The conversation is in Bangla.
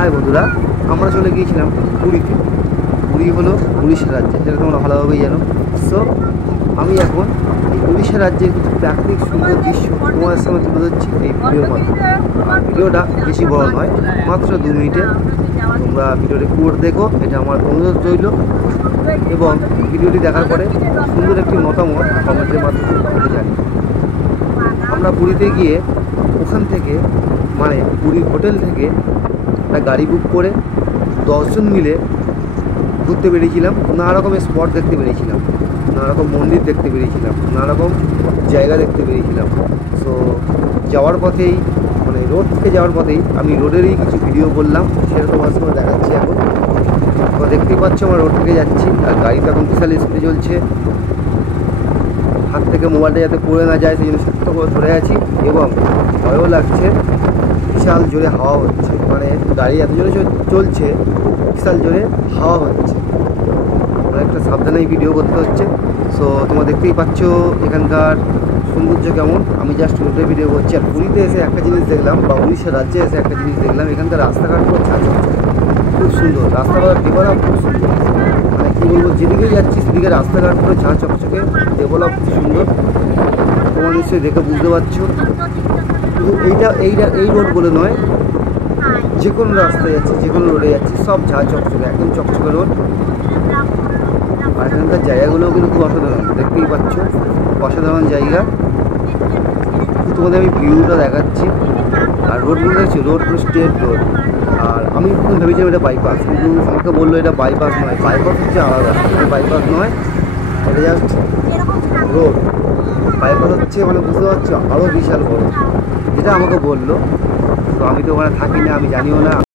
হাই বন্ধুরা, আমরা চলে গিয়েছিলাম পুরীতে। পুরী হলো উড়িষ্যা রাজ্যে, সেটা তোমরা ভালোভাবেই জানো। সো আমি এখন এই উড়িষ্যা রাজ্যের কিছু প্রাকৃতিক সুন্দর দৃশ্য তোমাদের সামনে তুলে ধরছি এই ভিডিওর মাধ্যমে। আর ভিডিওটা বেশি বড় নয়, মাত্র 2 মিনিটে। তোমরা ভিডিওটি পুরো দেখো, এটা আমার অনুরোধ রইল। এবং ভিডিওটি দেখার পরে সুন্দর একটি মতামত কমেন্টের মাধ্যমে আমাকে জানি। আমরা পুরীতে গিয়ে ওখান থেকে মানে পুরীর হোটেল থেকে একটা গাড়ি বুক করে 10 জন মিলে ঘুরতে বেরিয়েছিলাম। নানা রকমের স্পট দেখতে বেরিয়েছিলাম, নানা রকম মন্দির দেখতে বেরিয়েছিলাম, নানা রকম জায়গা দেখতে বেরিয়েছিলাম। সো যাওয়ার পথেই মানে রোড থেকে যাওয়ার পথেই আমি রোডেরই কিছু ভিডিও করলাম, সেটা তোমার সঙ্গে দেখাচ্ছি। এখন তো দেখতেই পাচ্ছ আমরা রোড থেকে যাচ্ছি, আর গাড়িটা এখন বিশাল স্পিডে চলছে। হাত থেকে মোবাইলটা যাতে পড়ে না যায় সেই জন্য শক্ত করে ধরে আছি, এবং ভয়ও লাগছে। বিশাল জোরে হাওয়া হচ্ছে, মানে গাড়ি এত জোরে চলছে, বিশাল জোরে হাওয়া হচ্ছে। অনেকটা সাবধানেই ভিডিও করতে হচ্ছে। সো তোমরা দেখতেই পাচ্ছ এখানকার সৌন্দর্য কেমন। আমি জাস্ট রোডে ভিডিও করছি। আর পুরীতে এসে একটা জিনিস দেখলাম, বা উড়িষ্যা রাজ্যে এসে একটা জিনিস দেখলাম, এখানকার রাস্তাঘাট পুরো ঝাঁঝাচ্ছে, খুব সুন্দর। রাস্তাঘাট ডেভেলপ খুব সুন্দর, মানে কী বলবো, যেদিকে যাচ্ছি সেদিকে রাস্তাঘাট পুরো ঝাঁ চকচকে, ডেভেলপ খুব সুন্দর। তোমরা নিশ্চয়ই দেখে বুঝতে পারছো। শুধু এই রোড বলে নয়, যে কোনো রাস্তায় যাচ্ছি, যে কোনো রোডে যাচ্ছি, সব ঝাঁ চকচকে, একদম চকচকে রোড। আর এখানকার জায়গাগুলোও কিন্তু খুব অসাধারণ, দেখতেই পাচ্ছ, অসাধারণ জায়গা। তোমাদের আমি ভিউটা দেখাচ্ছি। আর রোডগুলো দেখছি, রোডগুলো স্ট্রেট রোড। আর আমি প্রথম ভেবেছিলাম এটা বাইপাস, কিন্তু আমাকে বললো এটা বাইপাস নয়, বাইপাস হচ্ছে আলাদা, এটা বাইপাস নয়, এটা জাস্ট রোড। বাইপাস হচ্ছে মানে বুঝতে পারছো আরও বিশাল বড়, যেটা আমাকে বললো। তো আমি তো ওখানে থাকি না, আমি জানিও না।